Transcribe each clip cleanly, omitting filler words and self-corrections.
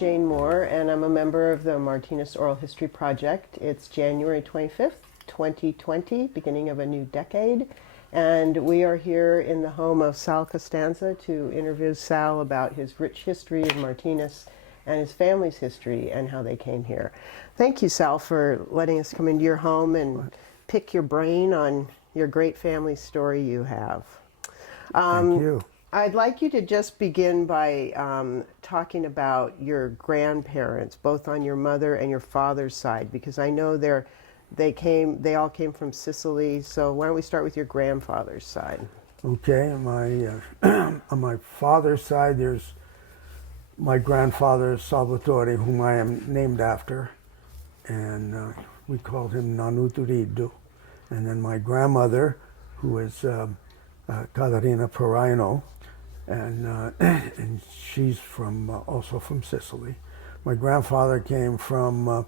Jane Moore, and I'm a member of the Martinez Oral History Project. It's January 25th, 2020, beginning of a new decade, and we are here in the home of Sal Costanza to interview Sal about his rich history of Martinez and his family's history and how they came here. Thank you, Sal, for letting us come into your home and pick your brain on your great family story you have. Thank you. I'd like you to just begin by talking about your grandparents, both on your mother and your father's side, because I know they all came from Sicily. So why don't we start with your grandfather's side? Okay, on my father's side, there's my grandfather Salvatore, whom I am named after, and we called him Nanuturidu. And then my grandmother, who is Caterina Paraino, and she's from also from Sicily. My grandfather came from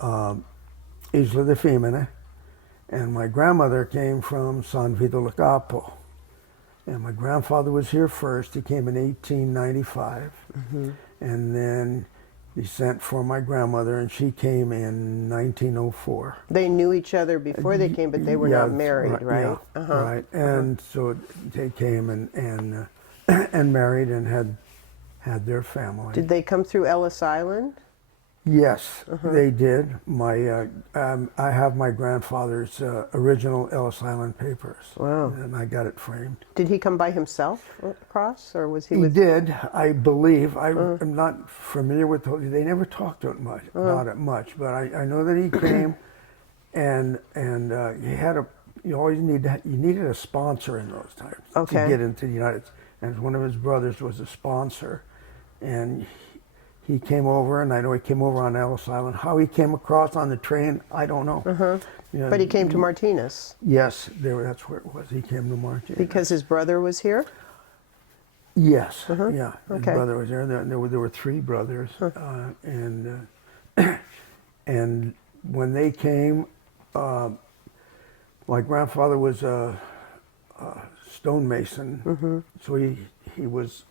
Isla de Femmine, and my grandmother came from San Vito del Capo. And my grandfather was here first. He came in 1895, and then he sent for my grandmother, and she came in 1904. They knew each other before they came, but they were not married, right? Yeah, right. And so they came and married and had their family. Did they come through Ellis Island? Yes, they did. I have my grandfather's original Ellis Island papers. Wow. And I got it framed. Did he come by himself across, or was he He with... did, I believe. I'm not familiar with they never talked about it much, but I know that he came, and you needed a sponsor in those times to get into the United States. And one of his brothers was a sponsor, and he came over, and I know he came over on Ellis Island. How he came across on the train, I don't know. But he came to Martinez? Yes, that's where it was. He came to Martinez. Because his brother was here? Yes, yeah. His brother was there. There were three brothers, and when they came, my grandfather was a stonemason, so he was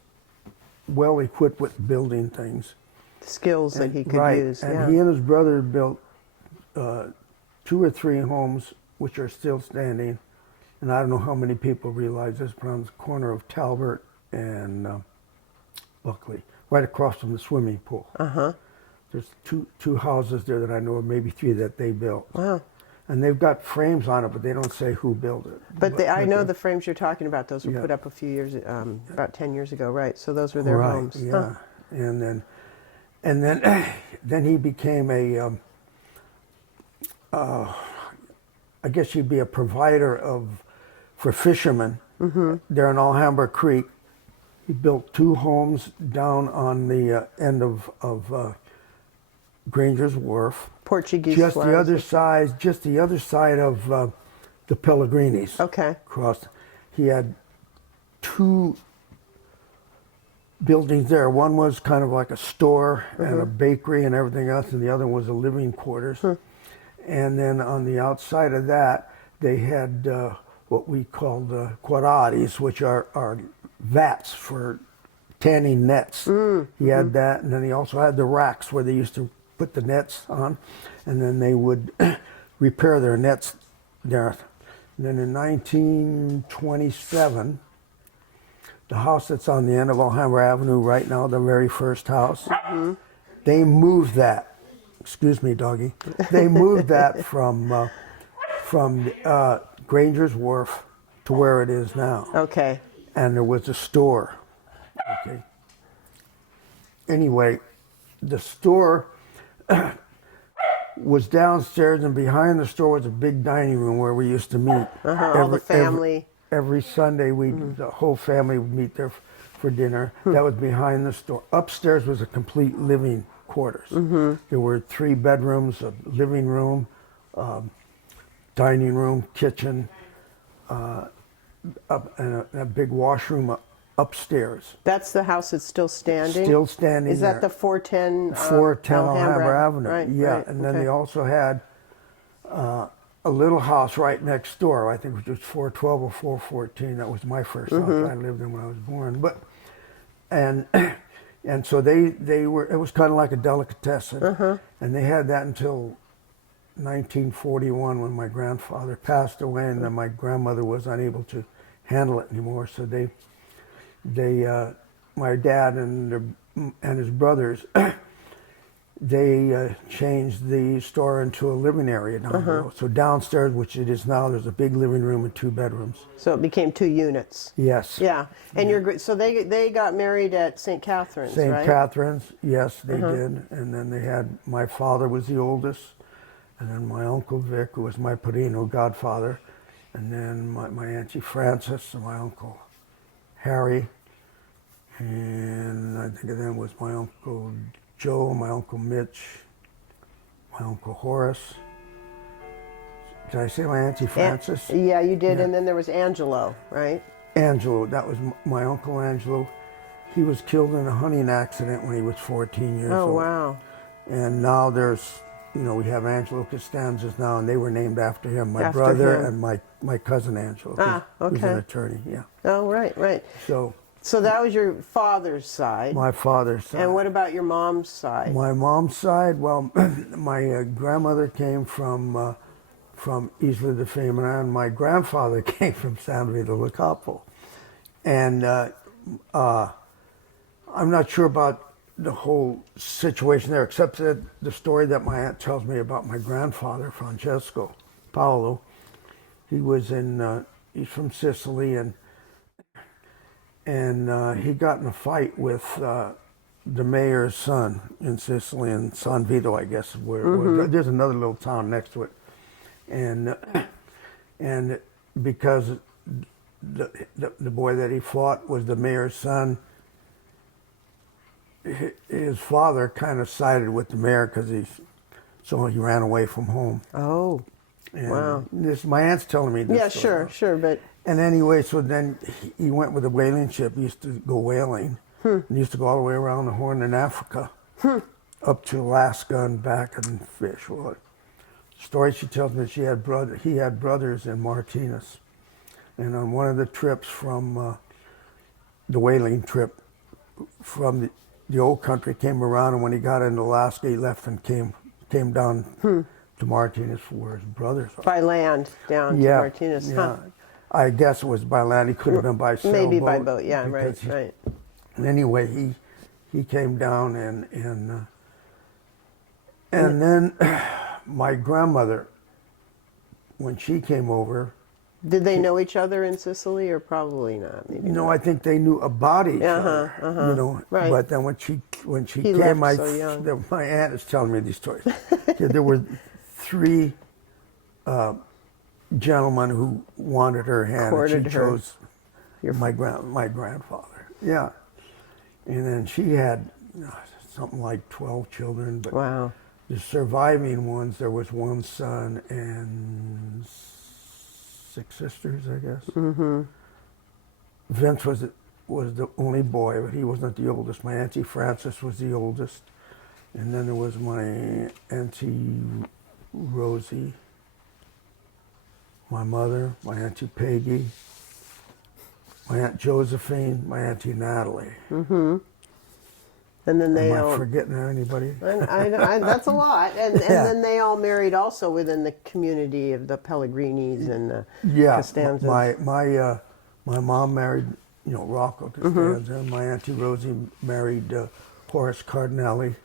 well equipped with building things. Skills that he could use. And he and his brother built 2 or 3 homes which are still standing, and I don't know how many people realize this, but on the corner of Talbot and Buckley, right across from the swimming pool. There's two houses there that I know of, maybe 3 that they built. Wow. And they've got frames on it, but they don't say who built it. But I know the frames you're talking about. Those were put up a few years, about 10 years ago, right? So those were their homes. Yeah. And then he became I guess you'd be a provider for fishermen there in Alhambra Creek. He built 2 homes down on the end of Granger's Wharf. Portuguese just flowers. the other side of the Pellegrinis. Okay. Across, he had 2 buildings there. One was kind of like a store and a bakery and everything else, and the other was a living quarters. And then on the outside of that, they had what we called quararis, which are vats for tanning nets. He had that, and then he also had the racks where they used to put the nets on, and then they would repair their nets there. And then in 1927, the house that's on the end of Alhambra Avenue right now, the very first house, they moved that. Excuse me, doggy. They moved that from Granger's Wharf to where it is now. Okay. And there was a store. Okay. Anyway, the store was downstairs, and behind the store was a big dining room where we used to meet. All the family. Every Sunday, the whole family would meet there for dinner. That was behind the store. Upstairs was a complete living quarters. There were 3 bedrooms, a living room, dining room, kitchen, and a big washroom upstairs. That's the house that's still standing? Still standing. Is that the 410? 410 Alhambra Avenue. Right, yeah, right. And then they also had a little house right next door. I think it was 412 or 414. That was my first house I lived in when I was born. And And so they were, it was kind of like a delicatessen. And they had that until 1941 when my grandfather passed away, and then my grandmother was unable to handle it anymore. So my dad and his brothers, they changed the store into a living area down below. So downstairs, which it is now, there's a big living room and 2 bedrooms. So it became 2 units. Yes. Yeah, and so they got married at St. Catherine's, St. right? Catherine's, yes, they did. And then they had, my father was the oldest, and then my Uncle Vic, who was my padrino godfather, and then my Auntie Frances and my Uncle Harry, and I think then was my Uncle Joe, my Uncle Mitch, my Uncle Horace. Did I say my Auntie Frances? Yeah, you did, Yeah. and then there was Angelo, right? Angelo, that was my Uncle Angelo. He was killed in a hunting accident when he was 14 years old. Oh, wow. And now there's, we have Angelo Costanzas now, and they were named after him. My After brother him. and my cousin Angelo, who's okay. an attorney, yeah. Oh, right. So that was your father's side. my father's side. And what about your mom's side? My mom's side, well, my grandmother came from Isla de Femina, and my grandfather came from San Vito del Capo. And I'm not sure about the whole situation there, except that the story that my aunt tells me about my grandfather, Francesco Paolo. He was he's from Sicily, and he got in a fight with the mayor's son in Sicily, in San Vito, I guess, where there's another little town next to it. And because the boy that he fought was the mayor's son, his father kind of sided with the mayor because he ran away from home. Oh, And wow. My aunt's telling me this. Yeah, story. sure, but And anyway, so then he went with a whaling ship. He used to go whaling. And he used to go all the way around the Horn in Africa, up to Alaska and back and fish. Well, the story she tells me, he had brothers in Martinez. And on one of the trips from the whaling trip from the old country came around, and when he got into Alaska, he left and came down to Martinez where his brothers are. by land down to Martinez. Yeah. I guess it was by land. He could have been by sailboat. Maybe by boat, yeah, right. And anyway, he came down, and then my grandmother, when she came over. Did they know each other in Sicily, or probably not? Maybe not. I think they knew about each other. Right. But then when she He came, left so young. my aunt is telling me these stories. There were 3 gentlemen who wanted her hand, Courted and she her. chose my grandfather. Yeah, and then she had something like 12 children, but Wow. the surviving ones, there was 1 son and 6 sisters, I guess. Mm-hmm. Vince was the only boy, but he wasn't the oldest. My Auntie Frances was the oldest, and then there was my Auntie Rosie, my mother, my Auntie Peggy, my Aunt Josephine, my Auntie Natalie. Mm-hmm. And then they Am all. I forgetting anybody? That's a lot. And then they all married also within the community of the Pellegrinis and the Costanzas. My mom married, Rocco Costanza, and my Auntie Rosie married Horace Cardinelli,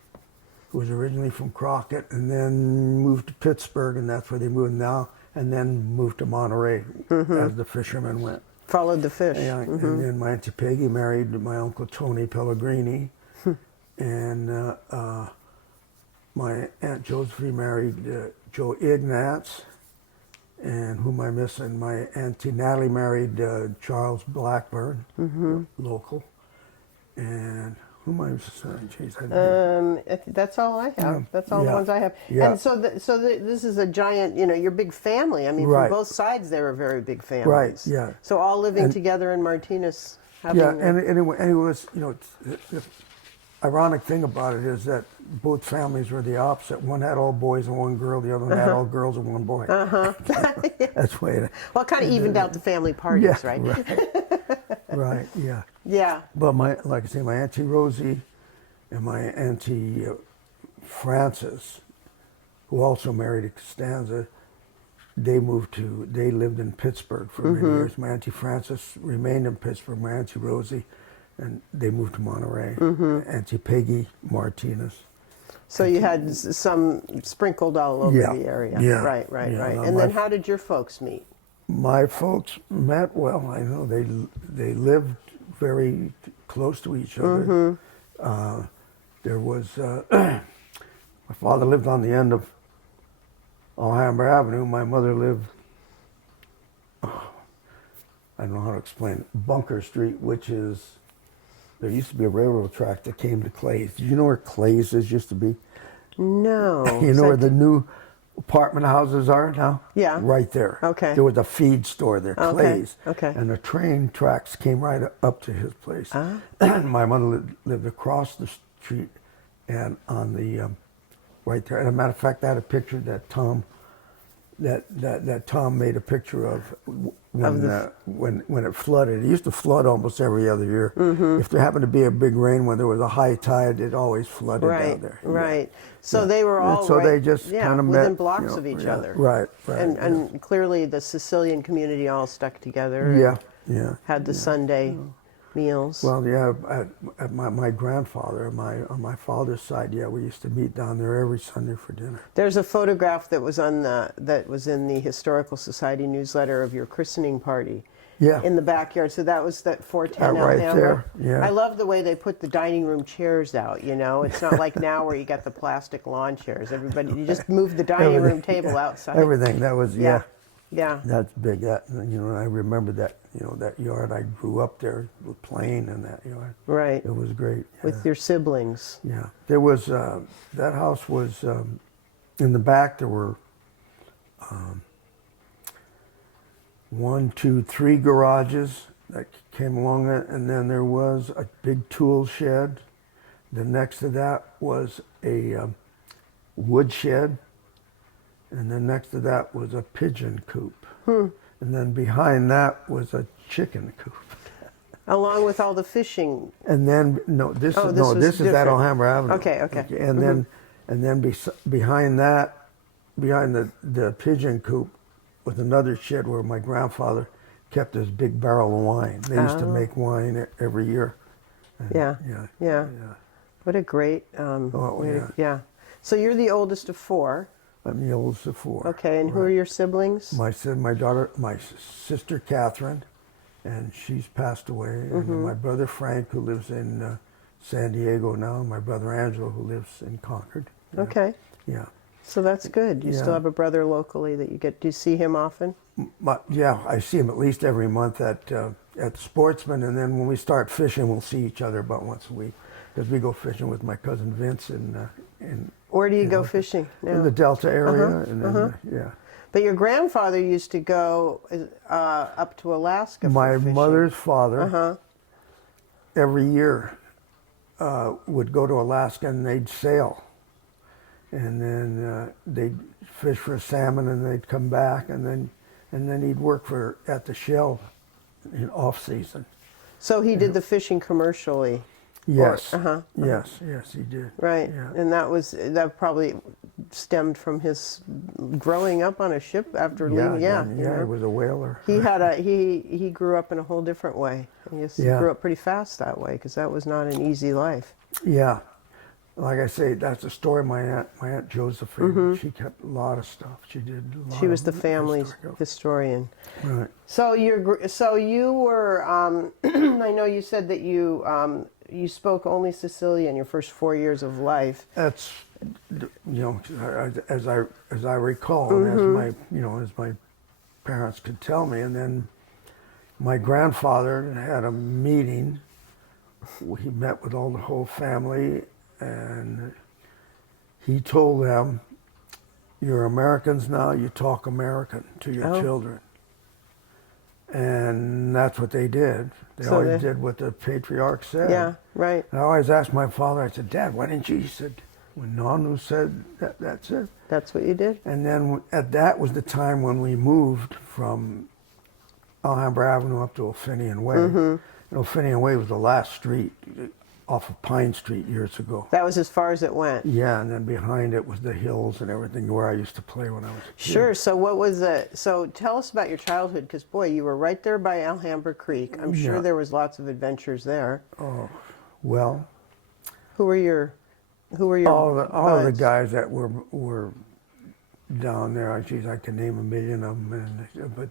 who was originally from Crockett, and then moved to Pittsburgh, and that's where they moved now, and then moved to Monterey as the fishermen went. Followed the fish. Yeah, and then my Auntie Peggy married my Uncle Tony Pellegrini, and my Aunt Josephine married Joe Ignatz, and whom I miss, and my Auntie Natalie married Charles Blackburn, local, and whom I missing? Jeez, That's all I have. That's all the Yeah. ones I have. Yeah. And so, this is a giant, your big family. I mean, Right. from both sides, they were very big families. Right, yeah. So all living And- together in Martinez. Having Yeah, and it was, the ironic thing about it is that both families were the opposite. One had all boys and 1 girl. The other one had all girls and 1 boy. That's the way it. well, it kind of evened out the family parties, Yeah, right? right. Right. Yeah. Yeah. But like I say, my Auntie Rosie and my auntie Frances, who also married a Costanza, they lived in Pittsburgh for many years. My auntie Frances remained in Pittsburgh, my auntie Rosie, and they moved to Monterey. Auntie Peggy Martinez. So you had some sprinkled all over the area. Yeah. Right. Yeah, And then how did your folks meet? My folks met well. I know they lived very close to each other. There was my father lived on the end of Alhambra Avenue. My mother lived, I don't know how to explain it, Bunker Street, which is, there used to be a railroad track that came to Clay's. Do you know where Clay's used to be? No. You know where the new apartment houses are now? Yeah. Right there. Okay. There was a feed store there, Clay's. Okay. And the train tracks came right up to his place. My mother lived across the street and on the, right there. And as a matter of fact, I had a picture that Tom made a picture of when it flooded. It used to flood almost every other year. If there happened to be a big rain when there was a high tide, it always flooded down there. Right. So they were all they just kind of met within blocks of each other. Right. And clearly the Sicilian community all stuck together. Yeah. Had the Sunday meals. Well, yeah, at my grandfather, on my father's side, we used to meet down there every Sunday for dinner. There's a photograph that was in the Historical Society newsletter of your christening party. Yeah. In the backyard. So that was that 410 right Alhambra. there. Yeah. I love the way they put the dining room chairs out, you know. It's not like now where you got the plastic lawn chairs. You just move the dining room table outside. Everything. That was, Yeah. That's big. That, I remember that, that yard. I grew up there playing in that yard. Right. It was great. With your siblings. Yeah. There was, that house was, in the back there were 1, 2, 3 garages that came along it, and then there was a big tool shed. Then next to that was a wood shed, and then next to that was a pigeon coop. And then behind that was a chicken coop. Along with all the fishing. And then this is at Alhambra Avenue. Okay. And then behind that, behind the pigeon coop, was another shed where my grandfather kept his big barrel of wine. They used to make wine every year. And Yeah. What a great yeah. So you're the oldest of 4. I'm the oldest of 4. Okay, and who are your siblings? My sister Catherine, and she's passed away. And then my brother Frank, who lives in San Diego now, and my brother Angelo, who lives in Concord. Okay. Yeah. So that's good. You still have a brother locally that you get. Do you see him often? I see him at least every month at Sportsman, and then when we start fishing, we'll see each other about once a week, because we go fishing with my cousin Vince in Where do you go fishing now? in the Delta area, and then But your grandfather used to go up to Alaska. My for fishing. mother's father every year would go to Alaska, and they'd sail. And then they'd fish for salmon, and they'd come back, and then he'd work at the Shell in off season. So he did the fishing commercially. Yes. Yes, he did. Right. Yeah. And that probably stemmed from his growing up on a ship after leaving. Yeah. He was a whaler. He grew up in a whole different way. He grew up pretty fast that way, because that was not an easy life. Yeah. Like I say, that's a story of my aunt Josephine. She kept a lot of stuff. She did a lot. She was the family's historian. Right. So you were. I know you said that you spoke only Sicilian your first 4 years of life. That's, as I recall, and as my parents could tell me. And then my grandfather had a meeting. He met with the whole family. And he told them, "You're Americans now, you talk American to your children." And that's what they did. They always did what the patriarch said. Yeah, right. And I always asked my father, I said, "Dad, why didn't you?" He said, "When Nanu said that, that's it." That's what you did? And then that was the time when we moved from Alhambra Avenue up to O'Finian Way. And O'Finian Way was the last street. off of Pine Street years ago. That was as far as it went. Yeah, and then behind it was the hills and everything where I used to play when I was a kid. Sure. So what was it? So tell us about your childhood, because boy, you were right there by Alhambra Creek. I'm sure Yeah. there was lots of adventures there. Well, Who were your all of the buds? guys that were down there, geez, I can name a million of them. But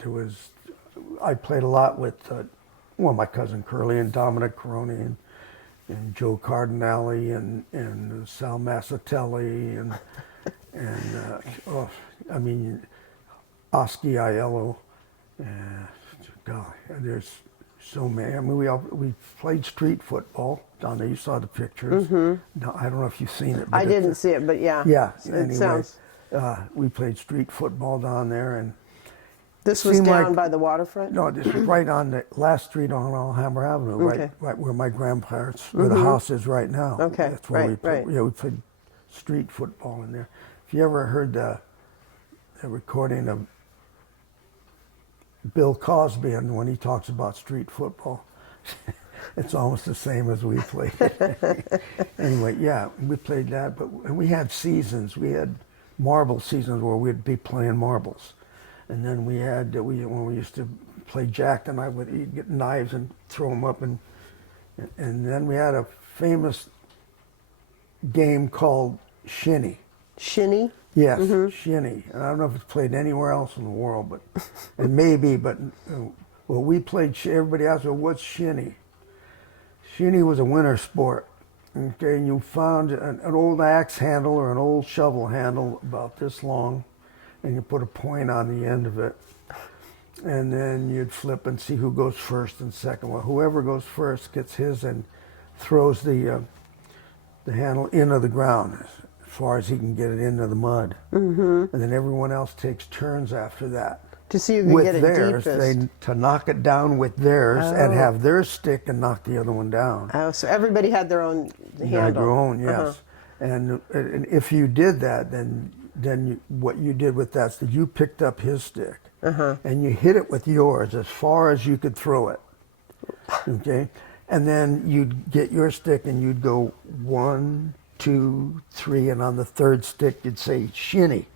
I played a lot with, my cousin Curly and Dominic Caroni and Joe Cardinale and Sal Massatelli and Oski Aiello. God, there's so many. I mean, we played street football down there. You saw the pictures. No, I don't know if you've seen it. But I didn't see it, but yeah. Yeah. It Anyway, sounds. we played street football down there, and This was seemed down like- by the waterfront. no, this is right on the last street on Alhambra Avenue, Okay. right where my grandparents, where the house is right now. Okay, That's where we right, played. right. Yeah, we played street football in there. If you ever heard the recording of Bill Cosby and when he talks about street football, it's almost the same as we played. Anyway, yeah, we played that, and we had seasons. We had marble seasons where we'd be playing marbles. And then we had, when we used to play Jack and I would get knives and throw them up. And then we had a famous game called Shinny. Shinny. Yes, Shinny. And I don't know if it's played anywhere else in the world, but we played, everybody asked, well, what's Shinny? Shinny was a winter sport. Okay, and you found an old axe handle or an old shovel handle about this long, and you put a point on the end of it. And then you'd flip and see who goes first and second. Well, whoever goes first gets his and throws the handle into the ground as far as he can get it into the mud. And then everyone else takes turns after that. To see who could With get it theirs, deepest. to knock it down with theirs and Oh. have their stick and knock the other one down. Oh, so everybody had their own handle. You had your own, yes. Uh-huh. And if you did that, then what you did with that is you picked up his stick and you hit it with yours as far as you could throw it. Okay, and then you'd get your stick and you'd go 1, 2, 3, and on the third stick you'd say Shinny.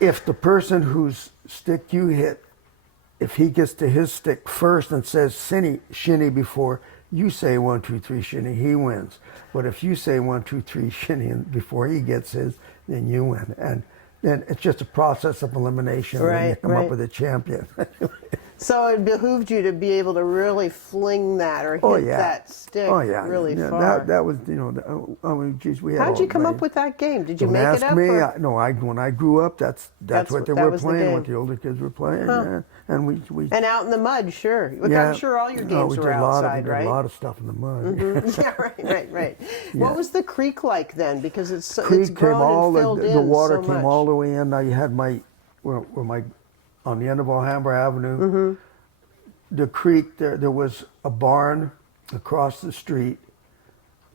If the person whose stick you hit, if he gets to his stick first and says Shinny before you say 1, 2, 3 Shinny, he wins. But if you say 1, 2, 3 Shinny and before he gets his, then you win. And then it's just a process of elimination. And then you come up with a champion. So it behooved you to be able to really fling that or hit that stick really far. That was, geez, we had. How'd you come up with that game? Did you Don't make ask it up? me. or- When I grew up, that's what they that were was the playing. game. What the older kids were playing, yeah. And we And out in the mud, sure. yeah, I'm sure all your no, games we were did a lot outside, we did right? a lot of stuff in the mud. Yeah, right. What was the creek like then? Because it's Creek grown and filled in the water so came much. all the way in. Now you had on the end of Alhambra Avenue, the creek, there was a barn across the street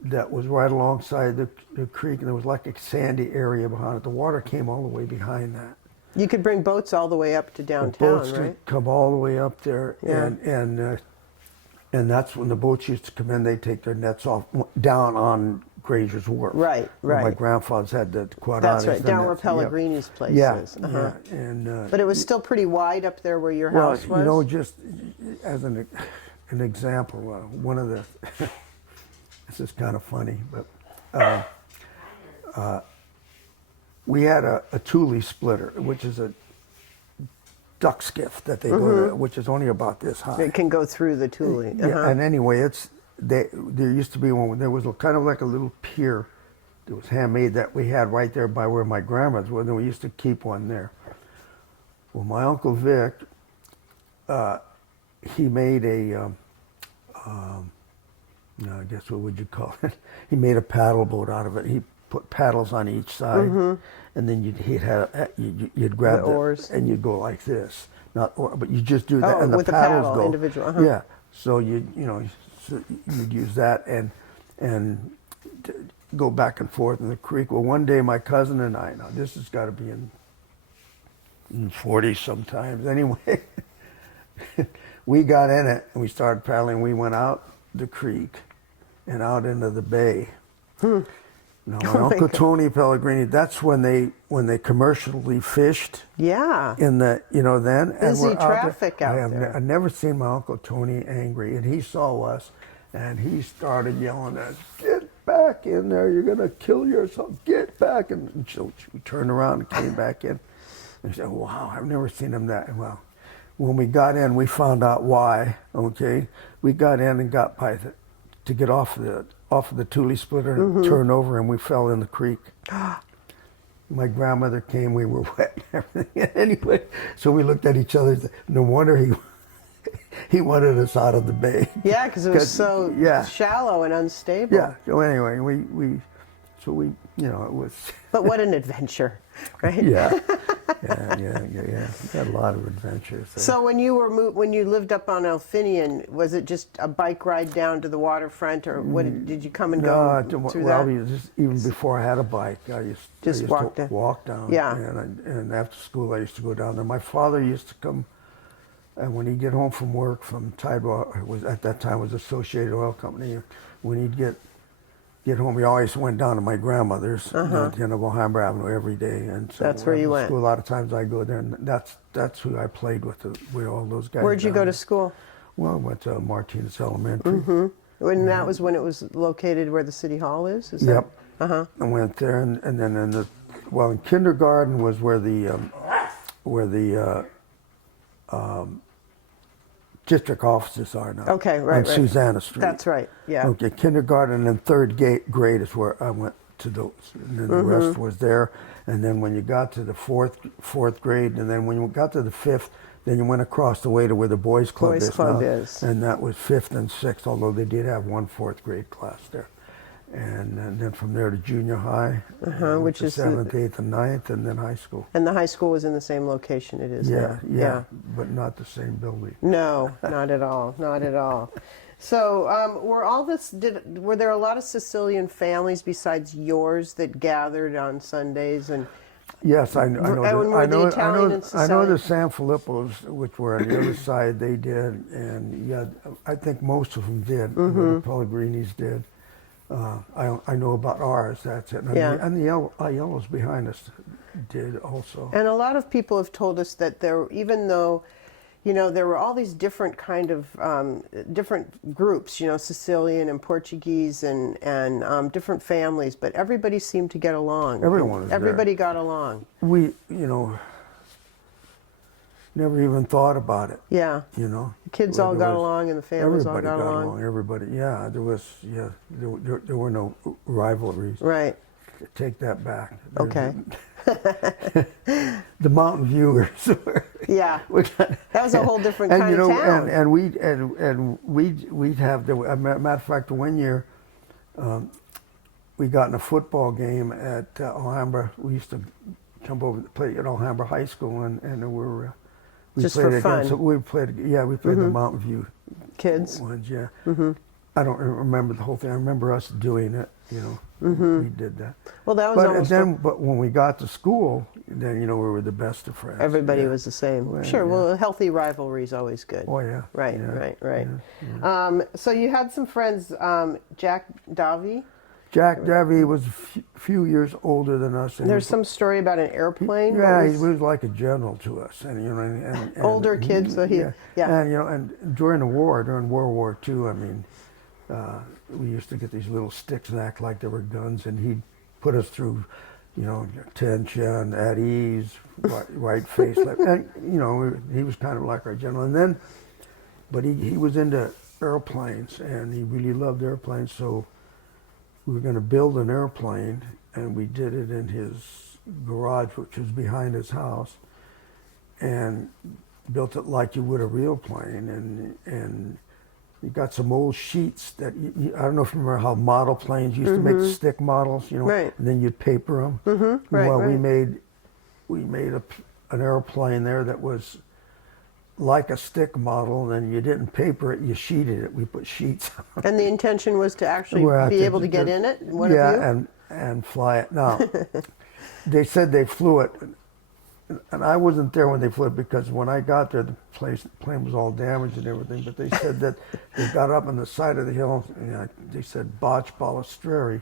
that was right alongside the creek, and there was like a sandy area behind it. The water came all the way behind that. You could bring boats all the way up to The downtown, boats right? would come all the way up there, Yeah. and that's when the boats used to come in. They'd take their nets off down on Grazier's Wharf. Right. My grandfather's had the quadratis. That's right, down where Pellegrini's place Yeah, is. yeah, and But it was still pretty wide up there where your well, house was? just as an example, one of the this is kind of funny, but we had a Thule splitter, which is a duck skiff that they go to, which is only about this high. It can go through the Thule. Yeah, and anyway, there used to be one. There was kind of like a little pier that was handmade that we had right there by where my grandma's was, and we used to keep one there. Well, my uncle Vic, he made I guess what would you call it? He made a paddle boat out of it. He put paddles on each side, and then you'd grab The oars. and you'd go like this. But you just do that, Oh, and the with the paddles paddle, go individual, Yeah, so you'd use that and go back and forth in the creek. Well, one day my cousin and I, now this has got to be in 40 sometimes. Anyway, we got in it and we started paddling. We went out the creek and out into the bay. Now, my Oh my Uncle God. Tony Pellegrini, that's when they commercially fished Yeah. in the, then. And Busy we're out traffic there. out there. I've never seen my Uncle Tony angry, and he saw us, and he started yelling at us, "Get back in there, you're going to kill yourself, get back." And so we turned around and came back in. And he said, "Wow, I've never seen him that well." When we got in, we found out why, okay? We got in and got to get off of the Thule splitter and turn over, and we fell in the creek. My grandmother came, we were wet and everything. Anyway, so we looked at each other. No wonder he wanted us out of the bay. Yeah, because it was so yeah. shallow and unstable. Yeah, so anyway, we it was... But what an adventure, right? Yeah. Yeah. We had a lot of adventures there. So when you lived up on Elfinian, was it just a bike ride down to the waterfront, or did you come and go through that? Just even before I had a bike, I used to walk down. Yeah. And after school, I used to go down there. My father used to come, and when he'd get home from work from Tidewater, at that time was Associated Oil Company. When he'd get home, he always went down to my grandmother's on Alhambra Avenue every day, and so That's where you went. School, a lot of times I go there, and that's who I played with all those guys. Where'd you go down to there. school? Well, I went to Martinez Elementary. And that was when it was located where the city hall is? Yep. Uh-huh. I went there, and then in kindergarten was where the district offices are now. Okay, right, On right. Susanna Street. That's right, yeah. Okay, kindergarten and third grade is where I went to those, and then the rest was there. And then when you got to the fourth grade, and then when you got to the fifth, then you went across the way to where the boys club is. And that was fifth and sixth, although they did have one fourth grade class there. And then from there to junior high, which is seventh, eighth, and ninth, and then high school. And the high school was in the same location it is now. Yeah, but not the same building. No, not at all, not at all. So, were there a lot of Sicilian families besides yours that gathered on Sundays and? Yes, I know. I know Sicilian? the San Filippos, which were on the other side, they did, and yeah, I think most of them did. The Pellegrinis did. I know about ours. That's it. And the Yellows behind us did also. And a lot of people have told us that even though, there were all these different kind of different groups, Sicilian and Portuguese and different families, but everybody seemed to get along. Everybody got along. We, never even thought about it. Yeah. Kids all got along and the families all got along. Everybody, yeah. There were no rivalries. Right. Take that back. Okay. The Mountain Viewers. Yeah. That was a whole different kind of town. And we'd have, as a matter of fact, one year, we got in a football game at Alhambra. We used to jump over to play at Alhambra High School, and we just played for fun. We played the Mountain View kids ones. Yeah. I don't remember the whole thing. I remember us doing it. We did that. Well, that was but when we got to school, then we were the best of friends. Everybody was the same. Well, sure. Well, a healthy rivalry is always good. Oh yeah. Right. Yeah, Right. Yeah. So you had some friends. Jack Davy. Jack Davy was a few years older than us. And there's some story about an airplane. Yeah, he was like a general to us, and older kids. So yeah. And during World War II, I mean, we used to get these little sticks and act like they were guns, and he'd put us through, attention, at ease, right face, and he was kind of like our general. And then, but he was into airplanes, and he really loved airplanes, so we were going to build an airplane, and we did it in his garage, which was behind his house, and built it like you would a real plane, and you got some old sheets that I don't know if you remember how model planes used to make stick models, right. And then you'd paper them. Right, well, right. we made an airplane there that was like a stick model, and you didn't paper it, you sheeted it. We put sheets on. And the intention was to actually be able to get in it? And fly it. Now, they said they flew it and I wasn't there when they flew it because when I got there, the plane was all damaged and everything. But they said that they got up on the side of the hill, and they said Botch Balistreri,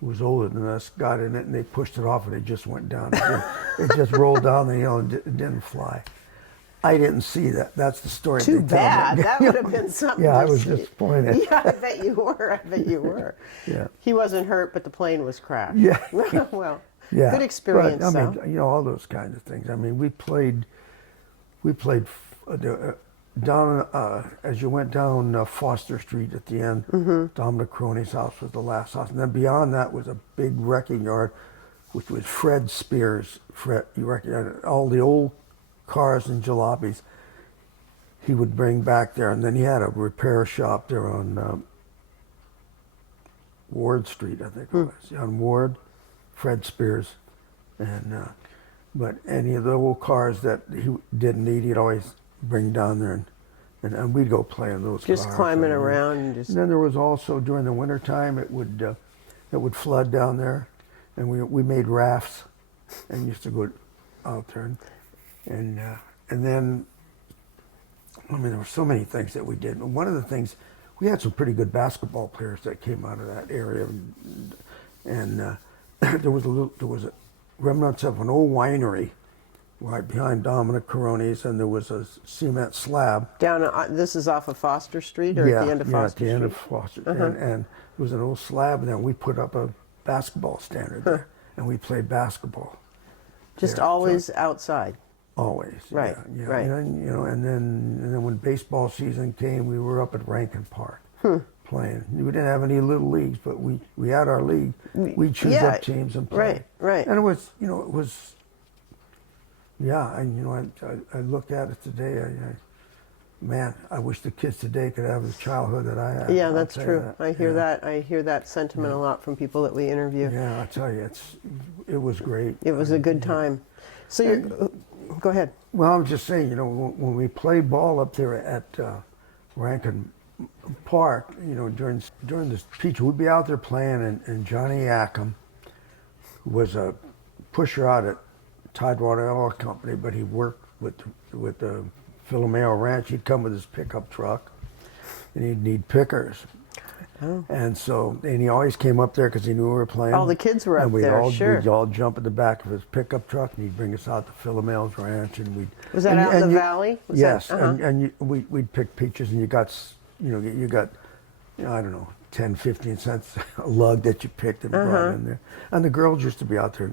who was older than us, got in it, and they pushed it off, and it just went down. It just rolled down the hill and it didn't fly. I didn't see that. That's the story. Too they tell bad. me. That would have been something. Yeah, I to was see. disappointed. Yeah, I bet you were. I bet you were. Yeah. He wasn't hurt, but the plane was crashed. Yeah. Well, Yeah. good experience. But, I though. mean, all those kinds of things. I mean, we played down as you went down Foster Street at the end. Dominic Crony's house was the last house, and then beyond that was a big wrecking yard, which was Fred Spears. Fred, you recognize all the old cars and jalopies. He would bring back there, and then he had a repair shop there on Ward Street, I think it was, on Ward. Fred Spears, and but any of the old cars that he didn't need, he'd always bring down there, and we'd go play in those Just cars. climbing around and just. And then there was also during the wintertime, it would flood down there, and we made rafts, and used to go out there, and then I mean there were so many things that we did. And one of the things, we had some pretty good basketball players that came out of that area, and there was a remnants of an old winery right behind Dominic Caroni's, and there was a cement slab. Down, this is off of Foster Street, or at the end of Foster Street? Yeah, at the end of Foster. And there was an old slab, and then we put up a basketball standard there, and we played basketball. Just there. always So, outside. always. Right, Yeah, right. And then when baseball season came, we were up at Rankin Park. Playing. We didn't have any little leagues, but we had our league. We'd choose up teams and play. Right. And it was, yeah. And I look at it today. Man, I wish the kids today could have the childhood that I had. Yeah, I'll that's tell you true. that. I hear that. I hear that sentiment a lot from people that we interview. Yeah, I tell you, it was great. It was a good time. So you go ahead. Well, I'm just saying, when we played ball up there at Rankin Park, during this teacher, we'd be out there playing, and Johnny Ackham, who was a pusher out at Tidewater Oil Company, but he worked with the Philomeo Ranch. He'd come with his pickup truck, and he'd need pickers. Oh. And he always came up there because he knew we were playing. All the kids were up there, sure. We'd all jump in the back of his pickup truck, and he'd bring us out to Philomeo's Ranch, and we'd. Was that out in the valley? Yes, we'd pick peaches, and you got I don't know, 10, 15 cents a lug that you picked and brought in there. And the girls used to be out there,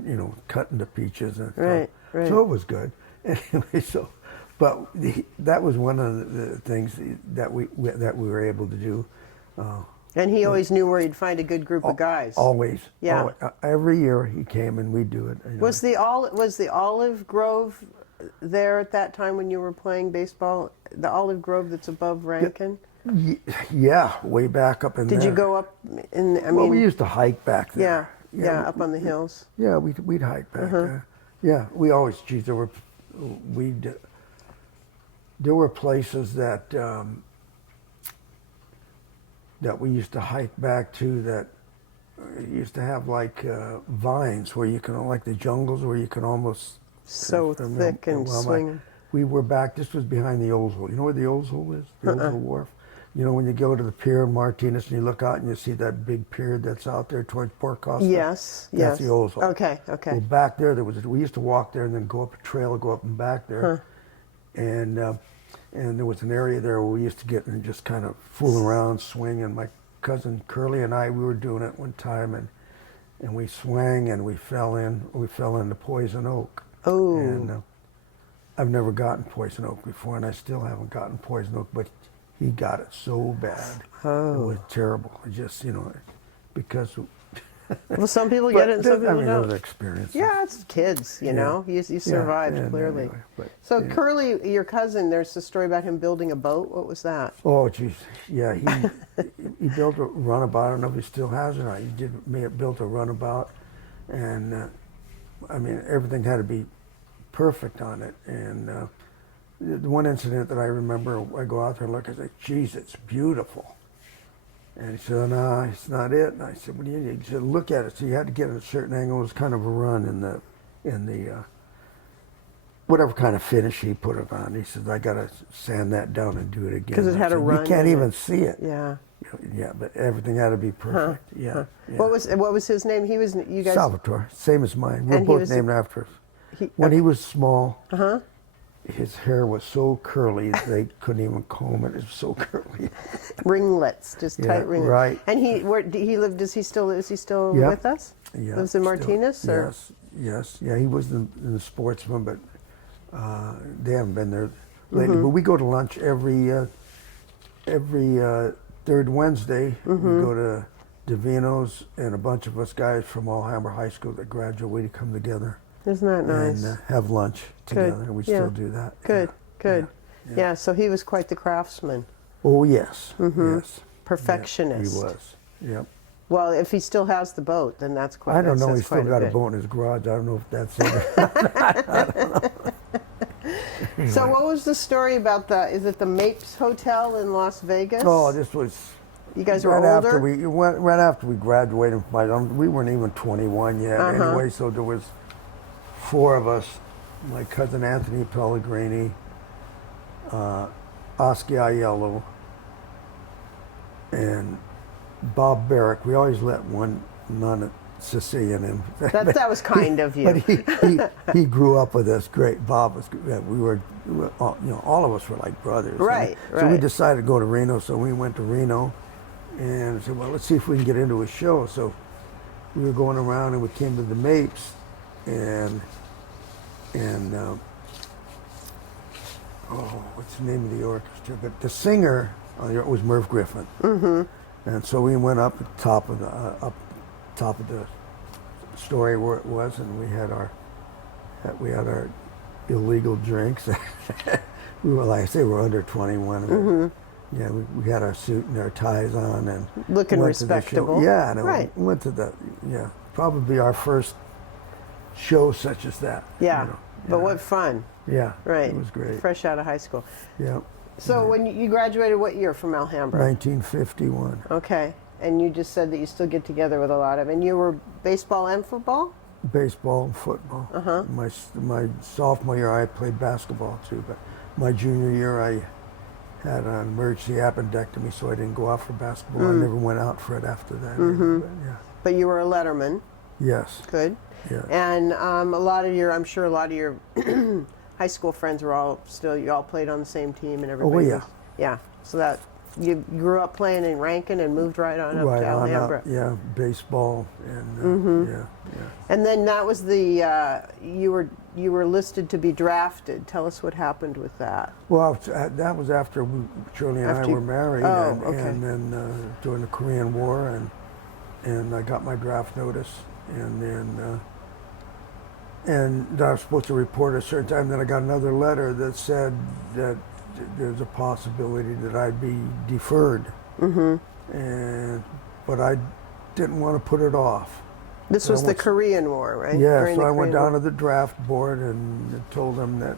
cutting the peaches and stuff. Right. So it was good. Anyway, but that was one of the things that we were able to do. And he always knew where he'd find a good group of guys. Always. Yeah. Always. Every year he came and we'd do it. Was the Olive Grove there at that time when you were playing baseball? The Olive Grove that's above Rankin? Yeah, way back up in there. Did you go up in? Well, we used to hike back there. Yeah, up on the hills. Yeah, we'd hike back there. Yeah, we always. Geez, there were places that we used to hike back to that used to have like vines where you can, like the jungles where you can almost so thick and swinging. We were back. This was behind the Oldsville. You know where the Oldsville is? The Oldsville Wharf. When you go to the pier in Martinez and you look out and you see that big pier that's out there towards Port Costa. Yes. That's the Oldsville. Okay. Well, back there, we used to walk there and then go up a trail, go up and back there, and there was an area there where we used to get and just kind of fool around, swing. And my cousin Curly and I, we were doing it one time, and we swang and we fell into poison oak. Oh. And I've never gotten poison oak before, and I still haven't gotten poison oak, but he got it so bad. Oh. It was terrible. It just, because. Well, some people get it and some people it don't. was experience. Yeah, it's kids, you know. You survived, clearly. Anyway, so Curly, your cousin, there's a story about him building a boat. What was that? Oh, geez. Yeah, he built a runabout. I don't know if he still has it or not. He built a runabout, and everything had to be perfect on it. And the one incident that I remember, I go out there and look, I say, geez, it's beautiful. And he said, no, it's not it. And I said, what do you need? He said, look at it. So you had to get at a certain angle. It was kind of a run in the whatever kind of finish he put it on. He says, I got to sand that down and do it again. 'Cause it had a said, run You can't in even it. see it. Yeah. Yeah, but everything had to be perfect. Yeah, yeah. What was his name? He was, you guys. Salvatore, same as mine. We're And he both was- named after. When he was small, his hair was so curly they couldn't even comb it. It was so curly. Ringlets, just Yeah, tight ringlets. right. And he lived? Is he still Yeah. with us? Yeah, Lives in still- Martinez, or? Yes, yes, yeah. He was in the sportsman, but they haven't been there lately. But we go to lunch every third Wednesday. We go to Davino's, and a bunch of us guys from Alhambra High School that graduated come together Isn't that nice? and have lunch together. And we Yeah. still do that. Good, Yeah. good. Yeah. Yeah, so he was quite the craftsman. Oh yes, yes. Perfectionist. Yeah, he was. Yep. Well, if he still has the boat, then that's quite. I don't know. That's He's still quite got a bit. boat in his garage. I don't know if that's it. So, what was the story about the? Is it the Mapes Hotel in Las Vegas? Oh, this was you guys were right older. after right after we graduated from high. We weren't even 21 yet. Anyway, so there was 4 of us: my cousin Anthony Pellegrini, Oski Aiello, and Bob Barrick. We always let one non-Sicilian in. That was kind of you. But he grew up with us. Great, Bob was. We were all, all of us were like brothers. Right, So we right. decided to go to Reno. So we went to Reno, and said, well, let's see if we can get into a show. So we were going around, and we came to the Mapes, and what's the name of the orchestra? But the singer was Merv Griffin. Mm-hmm. And so we went up at the top of the story where it was, and we had our illegal drinks. We were, like I say, we were under 21. Mm-hmm. Yeah, we had our suit and our ties on and Looking went to the show. respectable. Yeah, and Right. we went to probably our first show such as that. Yeah, you know. but Yeah. what fun! Yeah, Right, it was great. Fresh out of high school. Yeah, So when you graduated, what year from Alhambra? 1951. Okay, and you just said that you still get together with a lot of, and you were baseball and football. Baseball and football. Uh-huh. My sophomore year, I played basketball too, but my junior year, I had an emergency appendectomy, so I didn't go out for basketball. I never went out for it after that. But, yeah. But you were a letterman. Yes. Good. Yeah. And I'm sure a lot of your high school friends were you all played on the same team and everybody. yeah. was- yeah. So that you grew up playing in Rankin and moved right on up Right to on Alhambra. up, yeah, baseball and yeah. And then that was you were listed to be drafted. Tell us what happened with that. Well, that was after Shirley and After I you- were married, Oh, and, okay. and then during the Korean War, and I got my draft notice, and then I was supposed to report at a certain time. Then I got another letter that said that there's a possibility that I'd be deferred, but I didn't want to put it off. This So was I the went- Korean War, right? Yeah, During so the I went Korean down War. to the draft board and told them that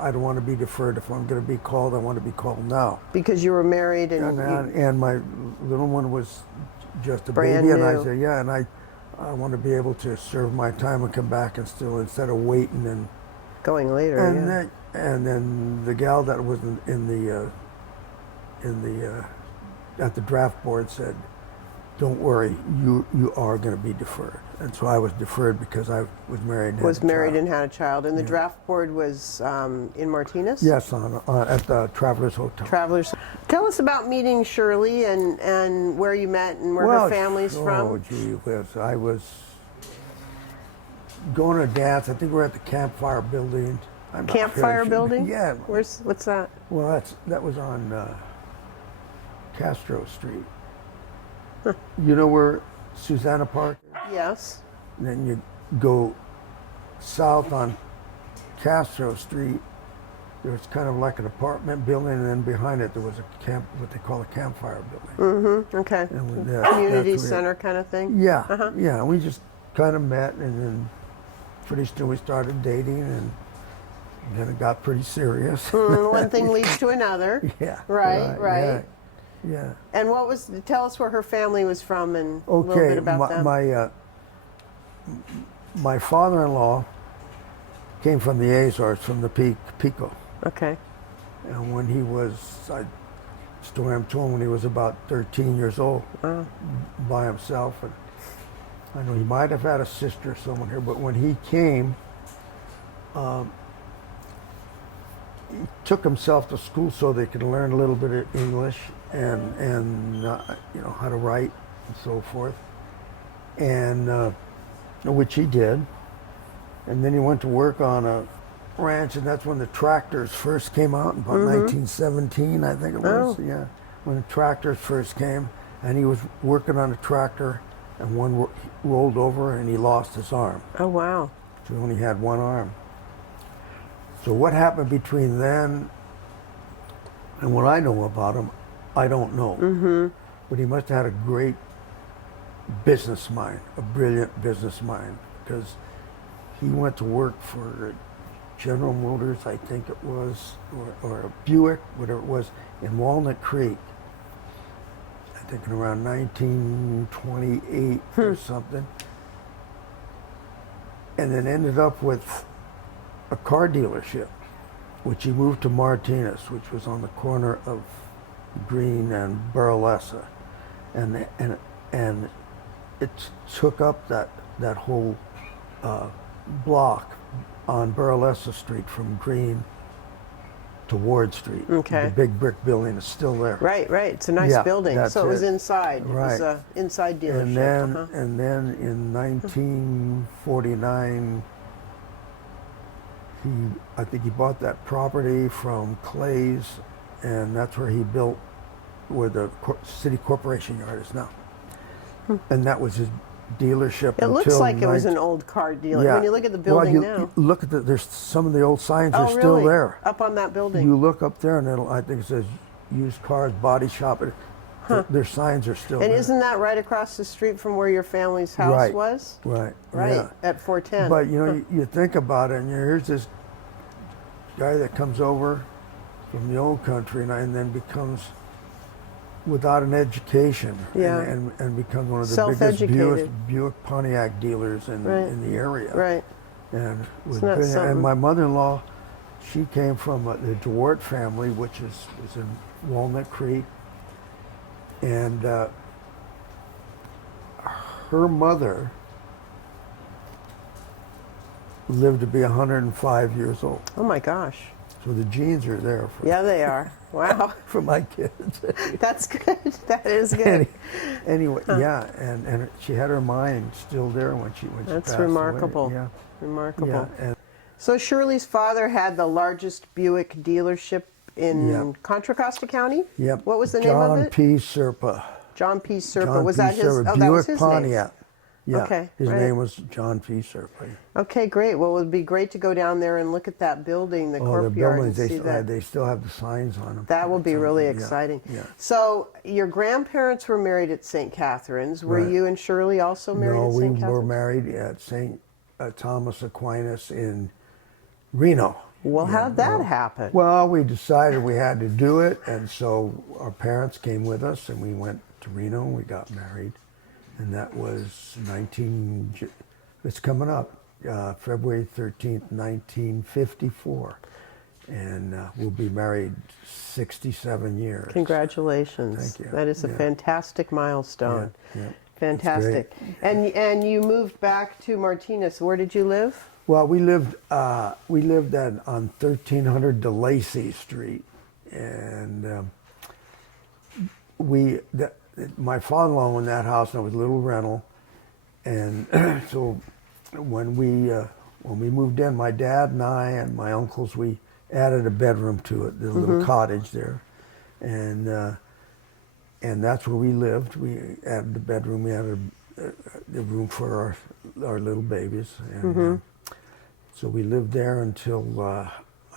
I don't want to be deferred. If I'm going to be called, I want to be called now. Because you were married and And my little one was just a Brand baby, and I new. said, yeah, and I want to be able to serve my time and come back and still, instead of waiting and going later. and then the gal that was at the draft board said, don't worry, you are going to be deferred. And so I was deferred because I was married and Was had a married child. and had a child, and the Yeah. draft board was in Martinez. Yes, at the Travelers Hotel. Travelers. Tell us about meeting Shirley and where you met and where her family's Oh, from. gee whiz. I was going to a dance. I think we were at the Campfire Building. I'm not Campfire sure. Building? Yeah. What's that? Well, that was on Castro Street. You know where Susanna Park is? Yes. And then you go south on Castro Street. There was kind of like an apartment building, and then behind it there was what they call a campfire building. Okay. And Community that's where- center kind of thing. Yeah, yeah. We just kind of met, and then pretty soon we started dating, and then it got pretty serious. One thing leads to another. Yeah. Right. Yeah. And tell us where her family was from and a little Okay. bit about them. My father-in-law came from the Azores, from the Pico. Okay. And when he was, I story I'm told, when he was about 13 years old, by himself. And I know he might have had a sister or someone here, but when he came, he took himself to school so they could learn a little bit of English and you know, how to write and so forth, and which he did. And then he went to work on a ranch, and that's when the tractors first came out, in about 1917, I think it was. Yeah, when the tractors first came, and he was working on a tractor, and one rolled over, and he lost his arm. Oh, wow. So he only had one arm. So what happened between then and what I know about him, I don't know. But he must have had a great business mind, a brilliant business mind, because he went to work for General Motors, I think it was, or a Buick, whatever it was, in Walnut Creek. I think in around 1928 or something. And then ended up with a car dealership, which he moved to Martinez, which was on the corner of Green and Burlesa. And it took up that whole block on Burlesa Street from Green to Ward Street. Okay. The big brick building is still there. Right, right. It's a nice Yeah, building. that's So it was it. inside. Right. It was an inside dealership. And then in 1949, I think he bought that property from Clay's, and that's where he built where the city corporation yard is now. And that was his dealership. It looks like it was an old car dealer. Yeah. When you look at the building now. You look at there's some of the old signs are Oh, still really? there. Up on that building. You look up there, and I think it says used cars, body shop. Their signs are still And there. isn't that right across the street from where your family's house Right. was? Right. Right, Yeah. at 410. But you know, you think about it, and here's this guy that comes over from the old country and then becomes without an education, Yeah. and becomes one of the biggest Self-educated. Buick Pontiac dealers in the area. Right. And was not brilliant. something. And my mother-in-law, she came from the DeWart family, which was in Walnut Creek, and her mother lived to be 105 years old. Oh my gosh. So the genes are there for, Yeah, they are. Wow. for my kids. That's good. That is good. Anyway, yeah, and she had her mind still there when she That's passed remarkable. away. Yeah, Remarkable. yeah, and So Shirley's father had the largest Buick dealership in Yep. Contra Costa County? yep. What was the name of John it? P. Serpa. John P. Serpa. John Was P. that his? Serpa. Oh, that was Buick his name. Pontiac. Yeah, Okay, his right. name was John P. Serpa. Okay, great. Well, it would be great to go down there and look at that building, the Oh, the corp yard, and buildings, see that. they still have the signs on them. That will be really Yeah, exciting. Yeah. So your grandparents were married at St. Catherine's. Were Right. you and Shirley also married No, at we St. were Catherine's? married at St. Thomas Aquinas in Reno. Well, how'd that happen? Well, we decided we had to do it, and so our parents came with us, and we went to Reno, and we got married. And that was it's coming up, February 13th, 1954. And we'll be married 67 years. Congratulations. Thank you. That is a Yeah. fantastic milestone. Yeah, yeah. Fantastic. And you moved back to Martinez. Where did you live? Well, we lived on 1300 DeLacy Street, and my father-in-law owned that house, and it was a little rental. And so when we moved in, my dad and I and my uncles, we added a bedroom to it, the little cottage there, and that's where we lived. We added the bedroom. We added the room for our little babies, and so we lived there until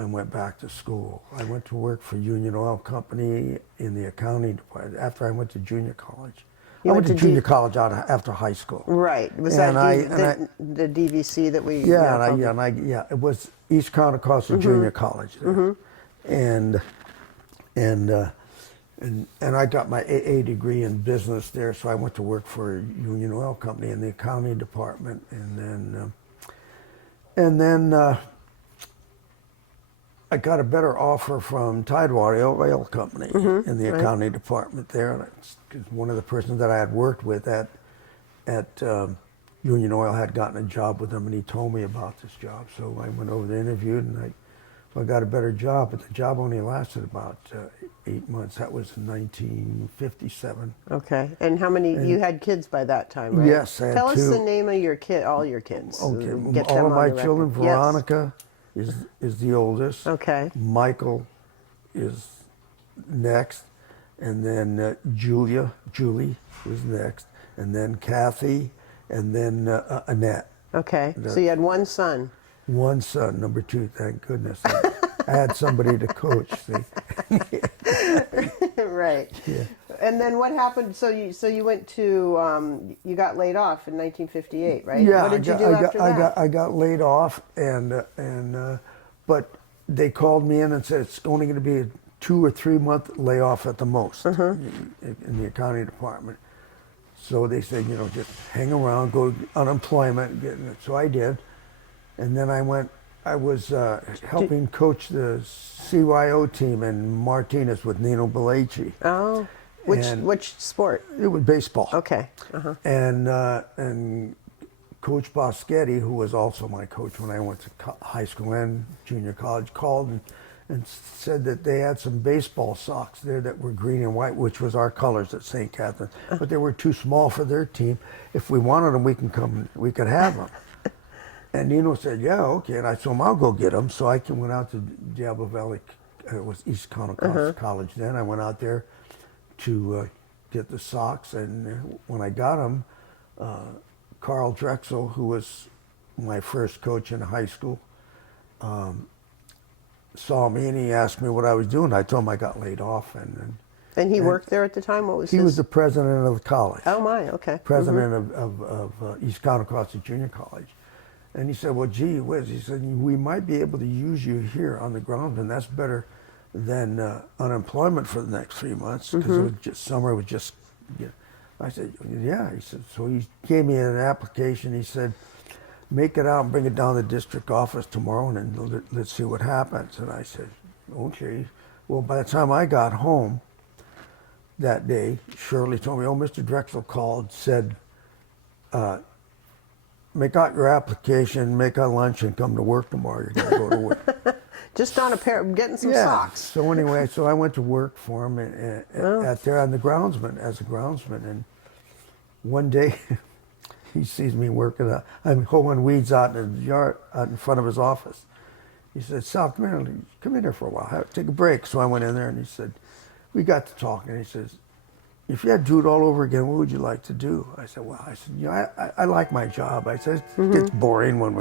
I went back to school. I went to work for Union Oil Company in the accounting department after I went to junior college. You I went went to to junior college after high school. Right. Was And that the DVC that we Yeah, now call yeah, it was East Contra Costa Junior College there, and I got my AA degree in business there. So I went to work for Union Oil Company in the accounting department, and then I got a better offer from Tidewater Oil Company in the accounting department there. And it's 'cause one of the persons that I had worked with at Union Oil had gotten a job with them, and he told me about this job. So I went over there, interviewed, and I got a better job. But the job only lasted about 8 months. That was in 1957. Okay. And how many, you had kids by that time, right? Yes, I had Tell us two. the name of your kid, all your kids. Okay, Get all them of on my the children. record. Yes. Veronica is the oldest. Okay. Michael is next, and then Julie was next, and then Kathy, and then Annette. Okay. So you had one son. One son, number two. Thank goodness. I had somebody to coach. See? Right. Yeah. And then what happened? So you went to you got laid off in 1958, right? Yeah, What did you do after that? I got laid off, but they called me in and said it's only going to be a 2 or 3 month layoff at the most in the accounting department. So they said, just hang around, go unemployment. So I did, and then I was helping coach the CYO team in Martinez with Nino Belleci. Oh, which sport? It was baseball. Okay. And Coach Boschetti, who was also my coach when I went to high school and junior college, called and said that they had some baseball socks there that were green and white, which was our colors at St. Catherine, but they were too small for their team. If we wanted them, we could have them. And Nino said, yeah, okay. And I told him, I'll go get them. So I went out to Diablo Valley, it was East Conocosta College then. I went out there to get the socks. And when I got them, Carl Drexel, who was my first coach in high school, saw me and he asked me what I was doing. I told him I got laid off. And he worked there at the time? What was he was the president of the college. Oh, my, okay. President of East Conocosta Junior College. And he said, well, gee whiz, he said, we might be able to use you here on the groundsman. That's better than unemployment for the next 3 months, because it was just summer was just, I said, yeah. He said, so he gave me an application. He said, make it out and bring it down to the district office tomorrow, and then let's see what happens. And I said, okay. Well, by the time I got home that day, Shirley told me, oh, Mr. Drexel called, said, make out your application, make out lunch, and come to work tomorrow. You're going to go to work. Just on a pair, getting some Yeah. socks. So anyway, so I went to work for him at there on the groundsman, as a groundsman. And one day, he sees me working. I'm hoeing weeds out in the yard, out in front of his office. He said, Sal, come in here for a while. Take a break. So I went in there, and he said, we got to talking. He says, if you had to do it all over again, what would you like to do? I said, well, I like my job. I said, it gets boring when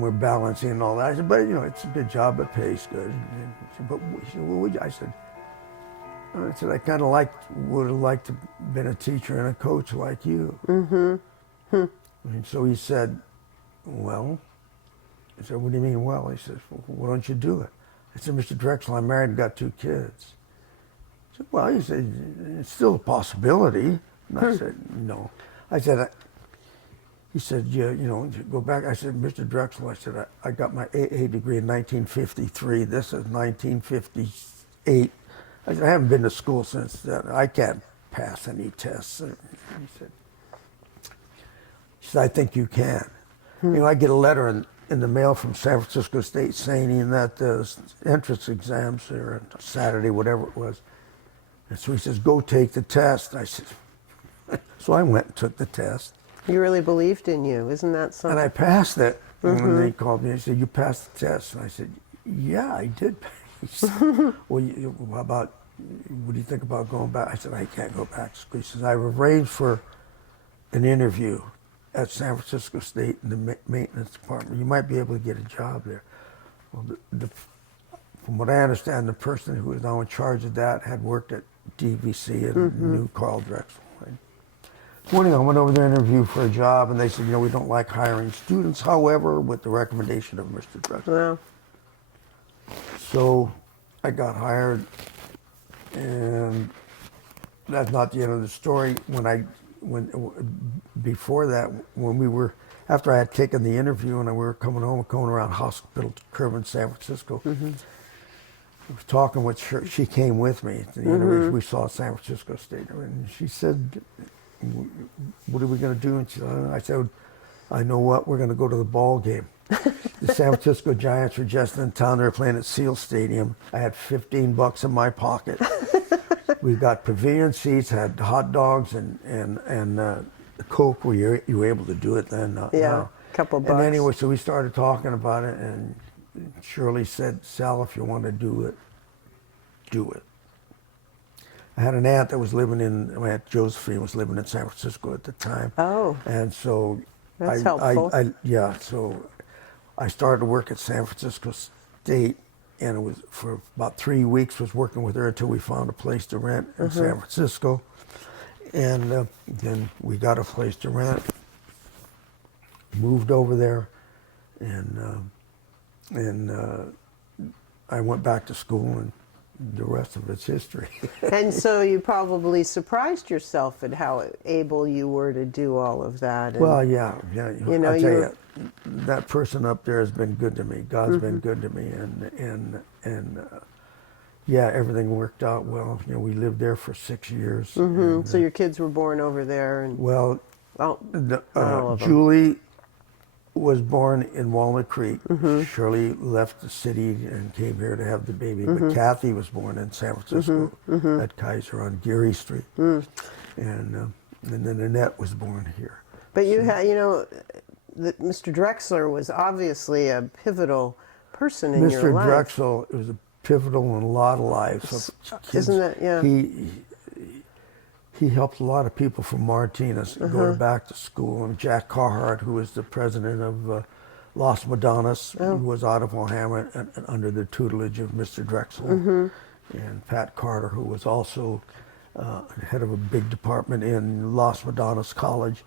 we're balancing and all that. I said, but it's a good job, it pays good. And he said, but he said, what would you? I said, I kind of would have liked to have been a teacher and a coach like you. And so he said, well, I said, what do you mean, well? He says, well, why don't you do it? I said, Mr. Drexel, I'm married and got 2 kids. Well, he said, it's still a possibility. And I said, no. I said, he said, yeah, go back. I said, Mr. Drexel, I said, I got my AA degree in 1953. This is 1958. I said, I haven't been to school since then. I can't pass any tests. And he said, I think you can. I get a letter in the mail from San Francisco State saying that the entrance exams are on Saturday, whatever it was. And so he says, go take the test. I said, so I went and took the test. He really believed in you. Isn't that something? And I passed it. And then he called me and he said, you passed the test. And I said, yeah, I did. He said, well, what do you think about going back? I said, I can't go back to school. He says, I've arranged for an interview at San Francisco State in the maintenance department. You might be able to get a job there. Well, from what I understand, the person who was now in charge of that had worked at DVC and knew Carl Drexel. One day I went over there to interview for a job, and they said, we don't like hiring students, however, with the recommendation of Mr. Drexel. Wow. So I got hired, and that's not the end of the story. Before that, when we were after I had taken the interview and we were coming home, going around hospital curve in San Francisco, I was talking with her. She came with me to the interview. We saw San Francisco Stadium, and she said, "What are we going to do?" And I said, "I know what. We're going to go to the ball game." The San Francisco Giants were just in town. They were playing at Seal Stadium. I had $15 in my pocket. We got pavilion seats, had hot dogs and Coke. You were able to do it then. Yeah, a couple bucks. And anyway, so we started talking about it, and Shirley said, "Sal, if you want to do it, do it." I had an aunt that was living my Aunt Josephine was living in San Francisco at the time. Oh. And so That's helpful. So I started to work at San Francisco State, and it was for about 3 weeks was working with her until we found a place to rent in San Francisco. And then we got a place to rent, moved over there, and I went back to school, and the rest of it's history. And so you probably surprised yourself at how able you were to do all of that. And, Well, yeah. You know, I'll tell you, that person up there has been good to me. God's been good to me, and yeah, everything worked out well. You know, we lived there for 6 years. And, so your kids were born over there, and well, not all of them. Julie was born in Walnut Creek. Shirley left the city and came here to have the baby. But Kathy was born in San Francisco at Kaiser on Geary Street, and then Annette was born here. But you had, you know, Mr. Drexler was obviously a pivotal person in your Mr. life. Drexel was a pivotal in a lot of lives of kids. Isn't that, yeah. He helped a lot of people from Martinez go back to school. And Jack Carhart, who was the president of Los Madonnas, who was out of Alhambra and under the tutelage of Mr. Drexel. And Pat Carter, who was also head of a big department in Los Madonnas College,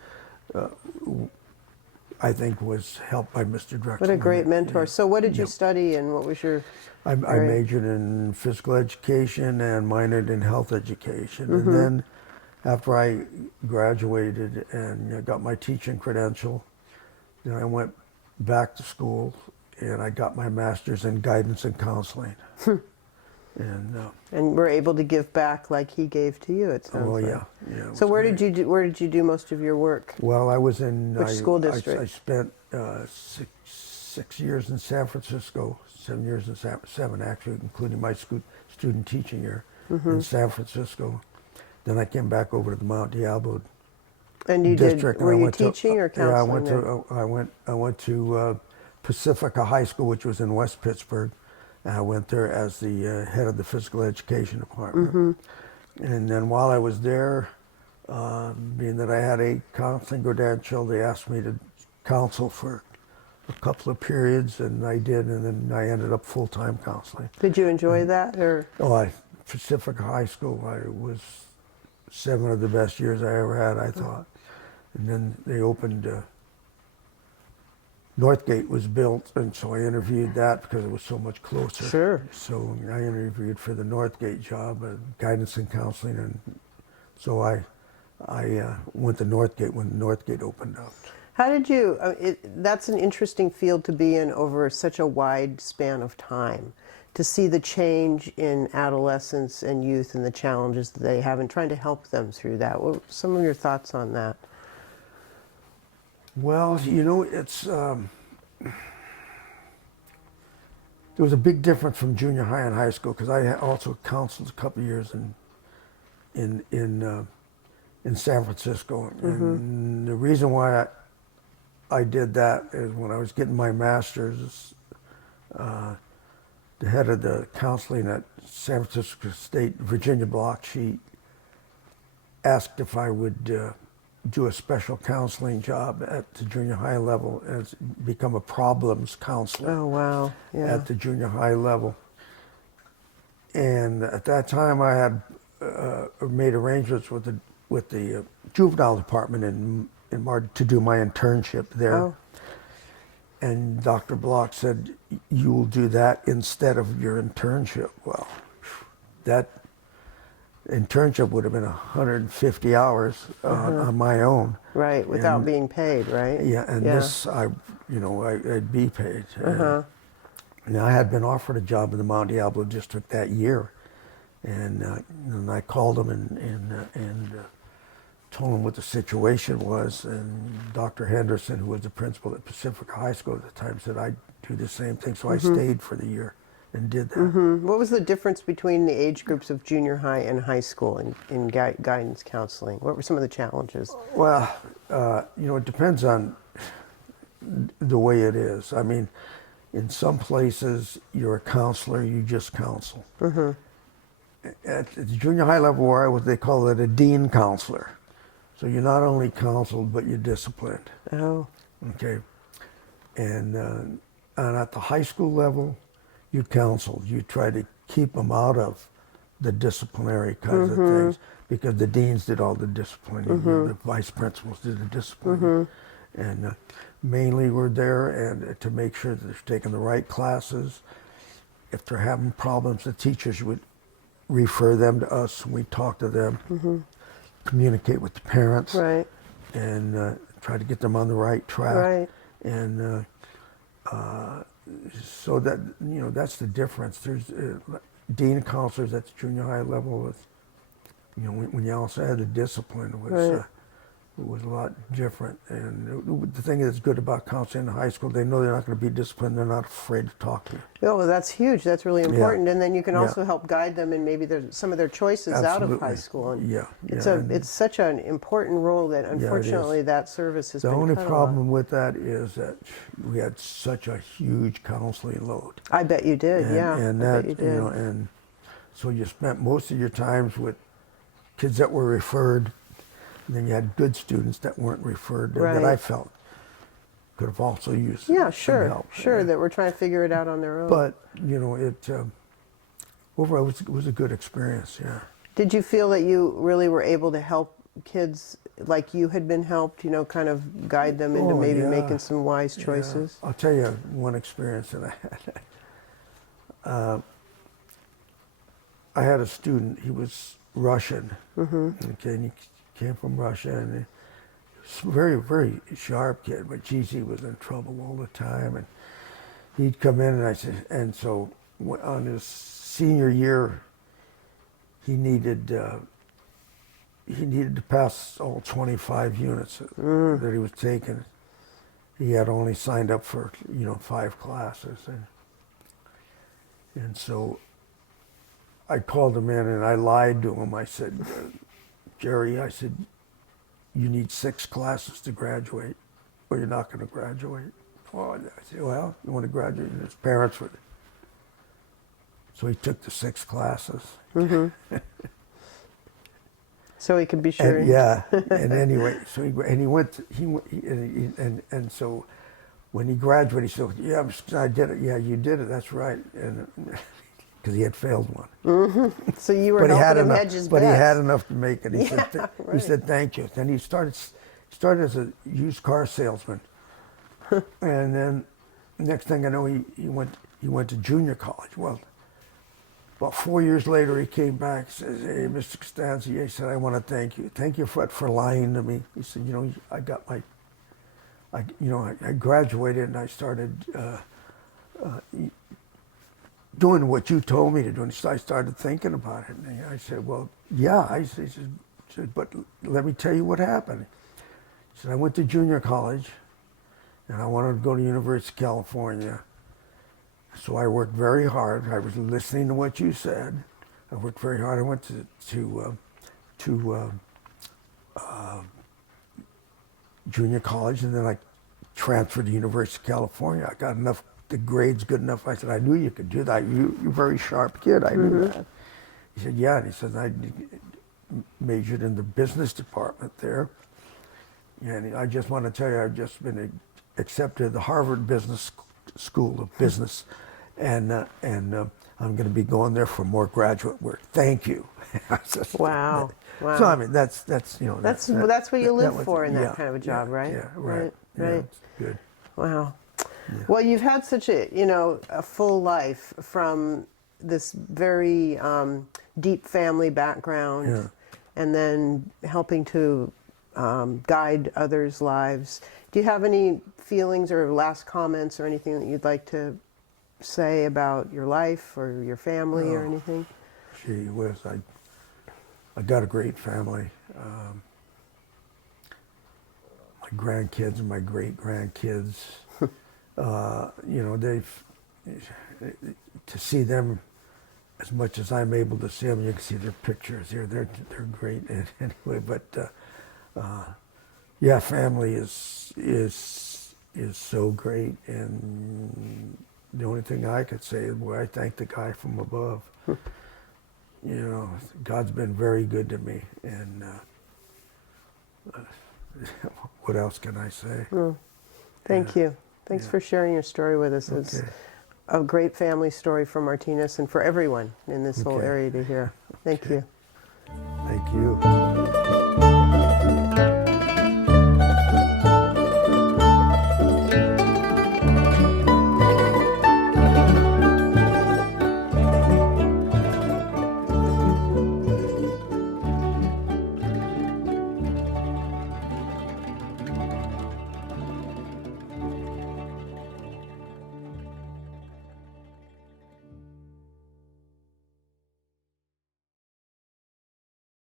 I think was helped by Mr. Drexel. What a great mentor. Yeah. So what did you study, and what was your... I majored in physical education and minored in health education. And then after I graduated and got my teaching credential, then I went back to school and I got my master's in guidance and counseling. And were able to give back like he gave to you, it sounds like. Yeah. So where did you do most of your work? Well, I was in... Which school district? I spent 6 years in San Francisco, 7 years in seven actually, including my student teaching year in San Francisco. Then I came back over to the Mount Diablo And you district. were you teaching or counseling? Yeah, I went to Pacifica High School, which was in West Pittsburgh. And I went there as the head of the physical education department. And then while I was there, being that I had a counseling credential, they asked me to counsel for a couple of periods, and I did, and then I ended up full-time counseling. Did you enjoy that, or? Pacifica High School, I was 7 of the best years I ever had, I thought. And then they opened, Northgate was built, and so I interviewed that because it was so much closer. Sure. So I interviewed for the Northgate job, guidance and counseling, and so I went to Northgate when Northgate opened up. How did you, that's an interesting field to be in over such a wide span of time, to see the change in adolescence and youth and the challenges that they have and trying to help them through that. What are some of your thoughts on that? Well, you know, it's there was a big difference from junior high and high school because I also counseled a couple of years in San Francisco, and the reason why I did that is when I was getting my master's, the head of the counseling at San Francisco State Virginia block, she asked if I would do a special counseling job at the junior high level and become a problems counselor. Oh, wow. Yeah. At the junior high level. And at that time I had made arrangements with the juvenile department in to do my internship there. Oh. And Dr. Block said, "You will do that instead of your internship." Well, that internship would have been 150 hours on my own. Right, without And- being paid, right? Yeah, and this I'd be paid. And I had been offered a job in the Mount Diablo district that year, and I called them and told them what the situation was. And Dr. Henderson, who was the principal at Pacifica High School at the time, said I'd do the same thing. So I stayed for the year and did that. What was the difference between the age groups of junior high and high school in guidance counseling? What were some of the challenges? Well, it depends on the way it is. I mean, in some places, you're a counselor, you just counsel. At the junior high level where I was, they call it a dean counselor. So you're not only counseled, but you're disciplined. Oh, Okay. And at the high school level, you counseled. You try to keep them out of the disciplinary kinds of things, because the deans did all the disciplining. The vice principals did the disciplining. And mainly we're there and to make sure that they're taking the right classes. If they're having problems, the teachers would refer them to us, and we talk to them, communicate with the parents, right, and try to get them on the right track. right. And so that, that's the difference. There's dean counselors, that's junior high level. With, when you also had the discipline, was it was a lot different. And the thing that's good about counseling in high school, they know they're not going to be disciplined. They're not afraid to talk to you. Oh, well, that's huge. That's really important. And then you can Yeah. also help guide them in maybe some of their choices out of high Absolutely. school. And Yeah, it's yeah. it's such an important role that unfortunately that service has The been only cut a lot. problem with that is that we had such a huge counseling load. I bet you did. And, Yeah, and I that, bet you did. and so you spent most of your times with kids that were referred, and then you had good students that weren't referred, that I Right. felt could have also used Yeah, some sure, help. sure. That we're trying to figure it out on their own. But it overall it was a good experience. Yeah. Did you feel that you really were able to help kids like you had been helped? Kind of guide them into Oh, maybe yeah. making some wise Yeah. choices. I'll tell you one experience that I had. I had a student. He was Russian. Okay, and he came from Russia, and he was a very, very sharp kid. But geez, he was in trouble all the time. And he'd come in, and I said, and so on his senior year, he needed to pass all 25 units that he was taking. He had only signed up for 5 classes, and so I called him in and I lied to him. I said, Jerry, I said, you need 6 classes to graduate, or you're not going to graduate. Oh, I said, well, you want to graduate? And his parents were. So he took the 6 classes. So he could be sure. And, yeah, and anyway, so he went. And so when he graduated, he said, "Yeah, I did it. Yeah, you did it. That's right." And because he had failed one, So you were but he had helping him enough. hedge his But he bets. had enough to make it. He Yeah, said, "He right. said thank you." Then he started as a used car salesman, and then next thing I know, he went to junior college. Well, about 4 years later, he came back and says, "Hey, Mr. Costanza," he said, "I want to thank you. Thank you for lying to me." He said, "I got my, I graduated and I started doing what you told me to do." And so I started thinking about it. And I said, "Well, yeah." He said, "But let me tell you what happened." He said, "I went to junior college and I wanted to go to University of California. So I worked very hard. I was listening to what you said. I worked very hard. I went to junior college, and then I transferred to University of California. I got the grades good enough. I said, I knew you could do that. You're a very sharp kid. I knew that." He said, "Yeah." And he said, "I majored in the business department there. And I just want to tell you, I've just been accepted to the Harvard Business School of Business, and I'm going to be going there for more graduate work. Thank you." I said, Wow. Wow. So I mean, that's That's what you live for in that yeah, kind of a job, yeah, right? Yeah, right. Yeah, Right. it's good. Wow. Well, you've had such a full life from this very deep family background, Yeah. and then helping to guide others' lives. Do you have any feelings or last comments or anything that you'd like to say about your life or your family or No. anything? Gee whiz, I got a great family. My grandkids and my great grandkids, you know, to see them as much as I'm able to see them. You can see their pictures here. They're great anyway. But yeah, family is so great, and the only thing I could say is, well, I thank the guy from above. You know, God's been very good to me, and what else can I say? Thank you. Thanks for sharing your story with us. It's Okay. a great family story for Martinez and for everyone in this whole Okay. area to hear. Thank Okay. you. Thank you.